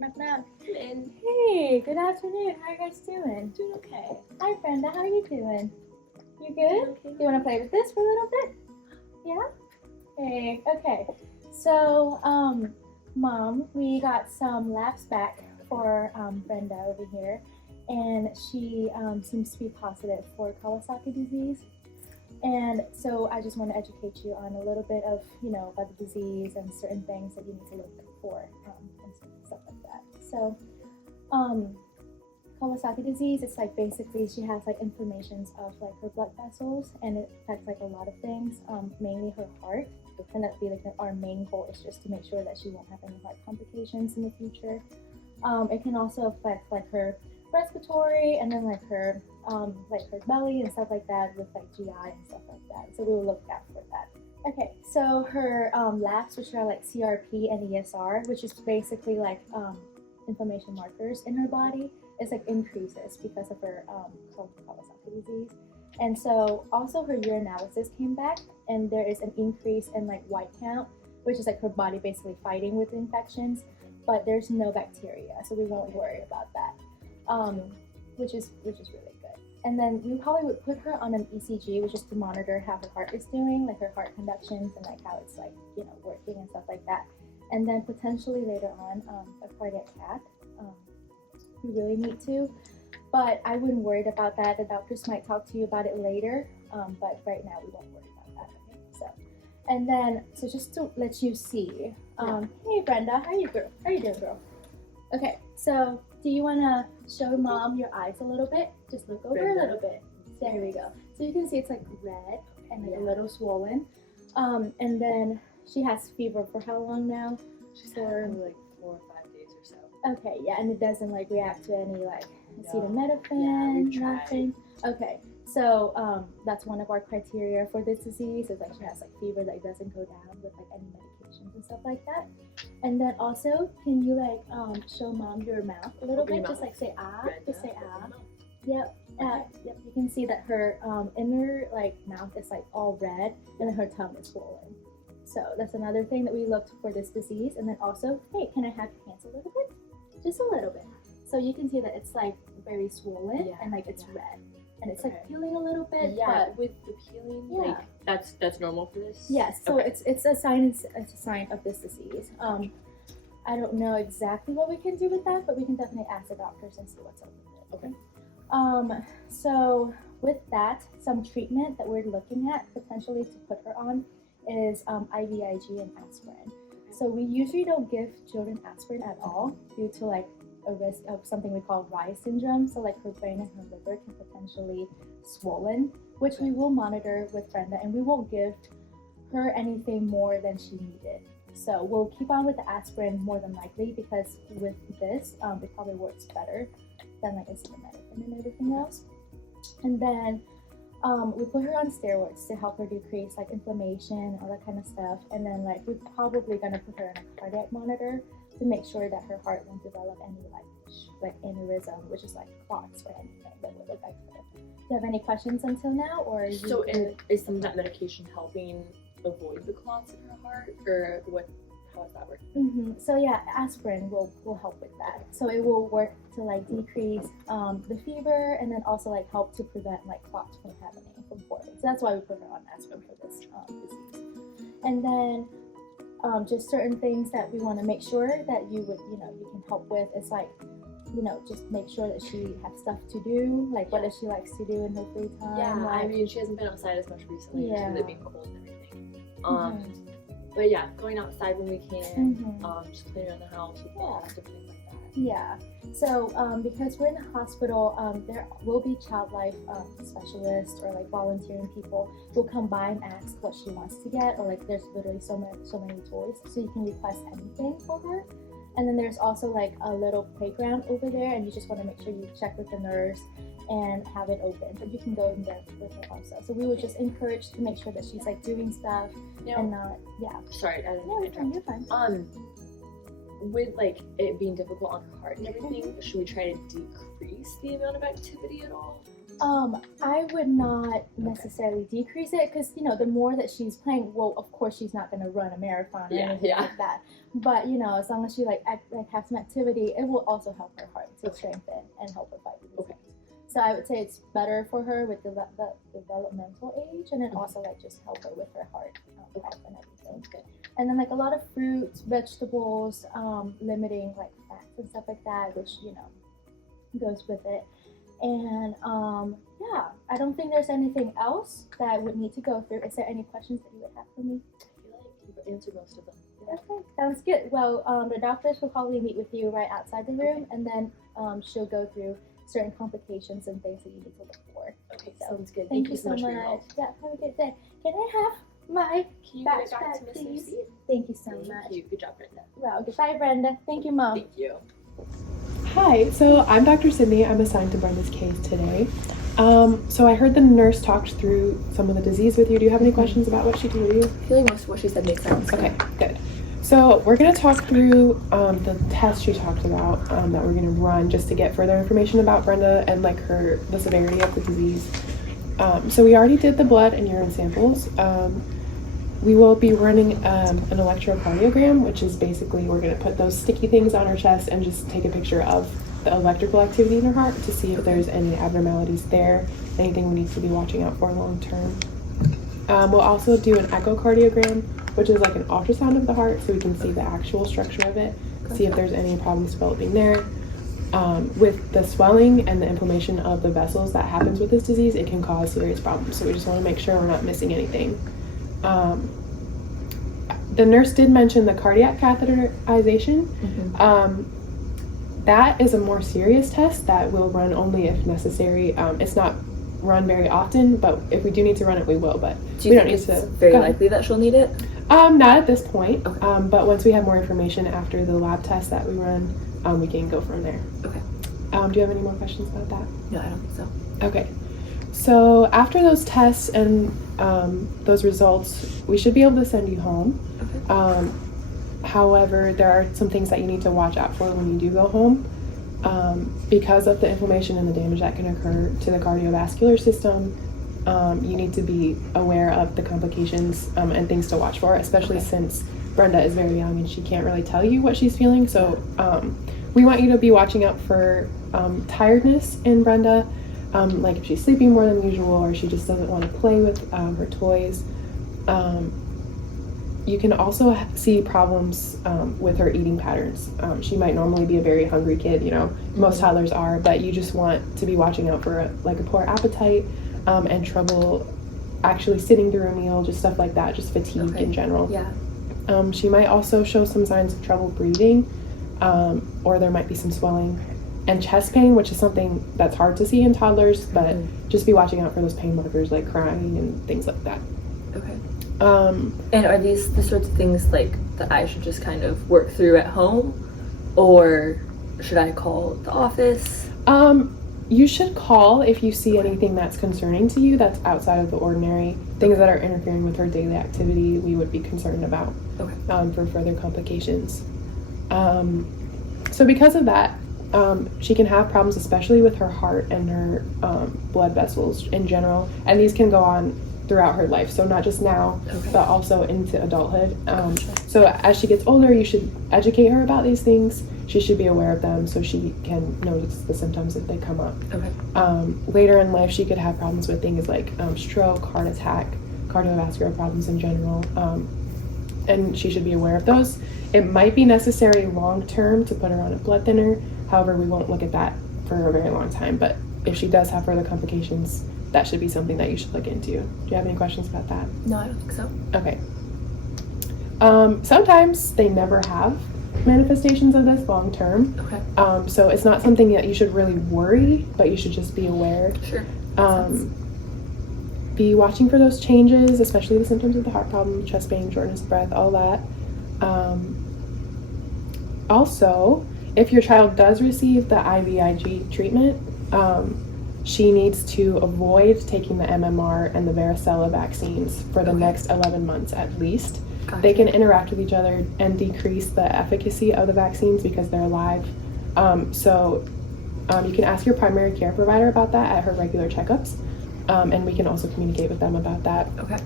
Knock, knock. And Hey, good afternoon. How are you guys doing? doing okay. Hi, Brenda. How are you doing? You good? Okay. You want to play with this for a little bit? Yeah? Hey, okay. So, Mom, we got some labs back for Brenda over here, and she seems to be positive for Kawasaki disease. And so I just want to educate you on a little bit of, about the disease and certain things that you need to look for and stuff like that. So, Kawasaki disease, it's like basically she has like inflammations of like her blood vessels, and it affects like a lot of things, mainly her heart. And that'd be like our main goal is just to make sure that she won't have any heart complications in the future. It can also affect like her respiratory and then like her belly and stuff like that with like GI and stuff like that. So we will look out for that. Okay, so her labs, which are like CRP and ESR, which is basically like inflammation markers in her body, is like increases because of her Kawasaki disease. And so also her urinalysis came back, and there is an increase in like white count, which is like her body basically fighting with infections, but there's no bacteria, so we won't worry about that, which is really good. And then we probably would put her on an ECG, which is to monitor how her heart is doing, like her heart conductions and like how it's like working and stuff like that. And then potentially later on a cardiac cath. We really need to, but I wouldn't worry about that. The doctors might talk to you about it later, but right now we won't worry about that. Okay? And then just to let you see, hey Brenda, how you doing, girl? Okay, so do you want to show Mom your eyes a little bit? Just look over a little bit. There we go. So you can see it's like red and like a little swollen. And then she has fever for how long now? She's for like 4 or 5 days or so. Okay, yeah, and it doesn't like react to any like acetaminophen, Yeah, we've tried. nothing. Okay, so that's one of our criteria for this disease is like she has like fever that doesn't go down with like any medications and stuff like that. And then also, can you like show Mom your mouth a little bit? Just like say ah, just say ah. Yep. Yep. You can see that her inner like mouth is like all red, and then her tongue is swollen. So that's another thing that we looked for this disease. And then also, hey, can I have your hands a little bit? Just a little bit. So you can see that it's like very swollen and like it's red. And it's like peeling a little bit. Yeah, but with the peeling, like that's normal for this? Yes, so it's a sign of this disease. I don't know exactly what we can do with that, but we can definitely ask the doctors and see what's up with it. Okay. So with that, some treatment that we're looking at potentially to put her on is IVIG and aspirin. So we usually don't give children aspirin at all due to like a risk of something we call Rye syndrome. So like her brain and her liver can potentially swollen, which we will monitor with Brenda, and we won't give her anything more than she needed. So we'll keep on with the aspirin more than likely because with this, it probably works better than like acetaminophen and everything else. And then we put her on steroids to help her decrease like inflammation, all that kind of stuff. And then like we're probably gonna put her on a cardiac monitor to make sure that her heart won't develop any like aneurysm, which is like clots or anything that would affect her. Do you have any questions until now, or is is some of that medication helping avoid the clots in her heart, or what? How does that work? So yeah, aspirin will help with that. So it will work to like decrease the fever, and then also like help to prevent like clots from happening from forming. So that's why we put her on aspirin for this disease. And then just certain things that we want to make sure that you can help with is like just make sure that she has stuff to do, like what does she likes to do in her free time. Yeah, like, I mean she hasn't been outside as much recently because of it being cold and everything. But yeah, going outside when we can, just playing around the house with different things like that. Yeah. So because we're in the hospital, there will be child life specialists or like volunteering people who come by and ask what she wants to get, or like there's literally so many toys, so you can request anything for her. And then there's also like a little playground over there, and you just want to make sure you check with the nurse and have it open, but you can go in there with her also. So we would just encourage to make sure that she's like doing stuff and not Sorry, I didn't mean to interrupt. You're fine. With like it being difficult on her heart and everything, should we try to decrease the amount of activity at all? I would not necessarily decrease it because the more that she's playing, well, of course she's not going to run a marathon or anything like that. But as long as she have some activity, it will also help her heart to strengthen and help her fight with these things. So I would say it's better for her with the developmental age, and then also just help her with her heart health and everything. Good. And then a lot of fruits, vegetables, limiting fats and stuff like that, which goes with it. And I don't think there's anything else that I would need to go through. Is there any questions that you would have for me? I feel like you've answered most of them. Okay, sounds good. Well, the doctors will probably meet with you right outside the room, and then she'll go through certain complications and things that you need to look for. Okay, sounds good. Thank you so much. For your help. Yeah, have a good day. Can I have my Can you get it back backpack, to Miss please? Lucy? Thank you so Thank much. you. Good job, Brenda. Well, goodbye, Brenda. Thank you, Mom. Thank you. Hi, so I'm Dr. Sydney. I'm assigned to Brenda's case today. So I heard the nurse talked through some of the disease with you. Do you have any questions about what she told you? I feel like most of what she said makes sense. Okay, good. So we're going to talk through the test she talked about that we're going to run just to get further information about Brenda and the severity of the disease. So we already did the blood and urine samples. We will be running an electrocardiogram, which is basically we're going to put those sticky things on her chest and just take a picture of the electrical activity in her heart to see if there's any abnormalities there, anything we need to be watching out for long term. We'll also do an echocardiogram, which is like an ultrasound of the heart, so we can see the actual structure of it, see if there's any problems developing there. With the swelling and the inflammation of the vessels that happens with this disease, it can cause serious problems, so we just want to make sure we're not missing anything. The nurse did mention the cardiac catheterization. That is a more serious test that we'll run only if necessary. It's not run very often, but if we do need to run it, we will. But we don't need to. Very likely that she'll need it. Not at this point. Okay. But once we have more information after the lab test that we run, we can go from there. Okay. Do you have any more questions about that? No, I don't think so. Okay. So after those tests and those results, we should be able to send you home. Okay. However, there are some things that you need to watch out for when you do go home. Because of the inflammation and the damage that can occur to the cardiovascular system, you need to be aware of the complications and things to watch for, especially since Brenda is very young and she can't really tell you what she's feeling. So we want you to be watching out for tiredness in Brenda, like if she's sleeping more than usual or she just doesn't want to play with her toys. You can also see problems with her eating patterns. She might normally be a very hungry kid, most toddlers are, but you just want to be watching out for a poor appetite and trouble actually sitting through a meal, just stuff like that, just fatigue in general. Yeah. She might also show some signs of trouble breathing, or there might be some swelling and chest pain, which is something that's hard to see in toddlers, but just be watching out for those pain markers like crying and things like that. Okay. And are these the sorts of things that I should just kind of work through at home, or should I call the office? You should call if you see anything that's concerning to you that's outside of the ordinary, things that are interfering with her daily activity we would be concerned about for further complications. So because of that, she can have problems, especially with her heart and her blood vessels in general, and these can go on throughout her life, so not just now, but also into adulthood. So as she gets older, you should educate her about these things. She should be aware of them so she can notice the symptoms if they come up. Later in life, she could have problems with things like stroke, heart attack, cardiovascular problems in general, and she should be aware of those. It might be necessary long term to put her on a blood thinner. However, we won't look at that for a very long time, but if she does have further complications, that should be something that you should look into. Do you have any questions about that? No, I don't think so. Okay. Sometimes they never have manifestations of this long term. So it's not something that you should really worry, but you should just be aware. Sure. Be watching for those changes, especially the symptoms of the heart problem, chest pain, shortness of breath, all that. Also, if your child does receive the IVIG treatment, she needs to avoid taking the MMR and the varicella vaccines for the next 11 months at least. They can interact with each other and decrease the efficacy of the vaccines because they're live. So You can ask your primary care provider about that at her regular checkups, and we can also communicate with them about that. Okay.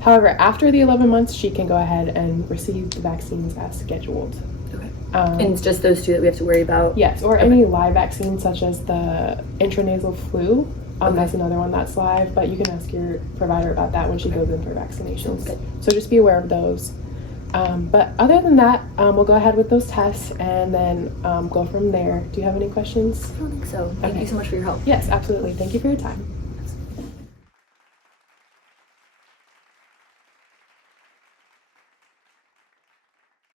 However, after the 11 months, she can go ahead and receive the vaccines as scheduled. Okay. And it's just those two that we have to worry about? Yes, or any live vaccines such as the intranasal flu. That's another one that's live, but you can ask your provider about that when she goes in for vaccinations. Good. So just be aware of those. But other than that, we'll go ahead with those tests and then go from there. Do you have any questions? I don't think so. Thank you so much for your help. Yes, absolutely. Thank you for your time.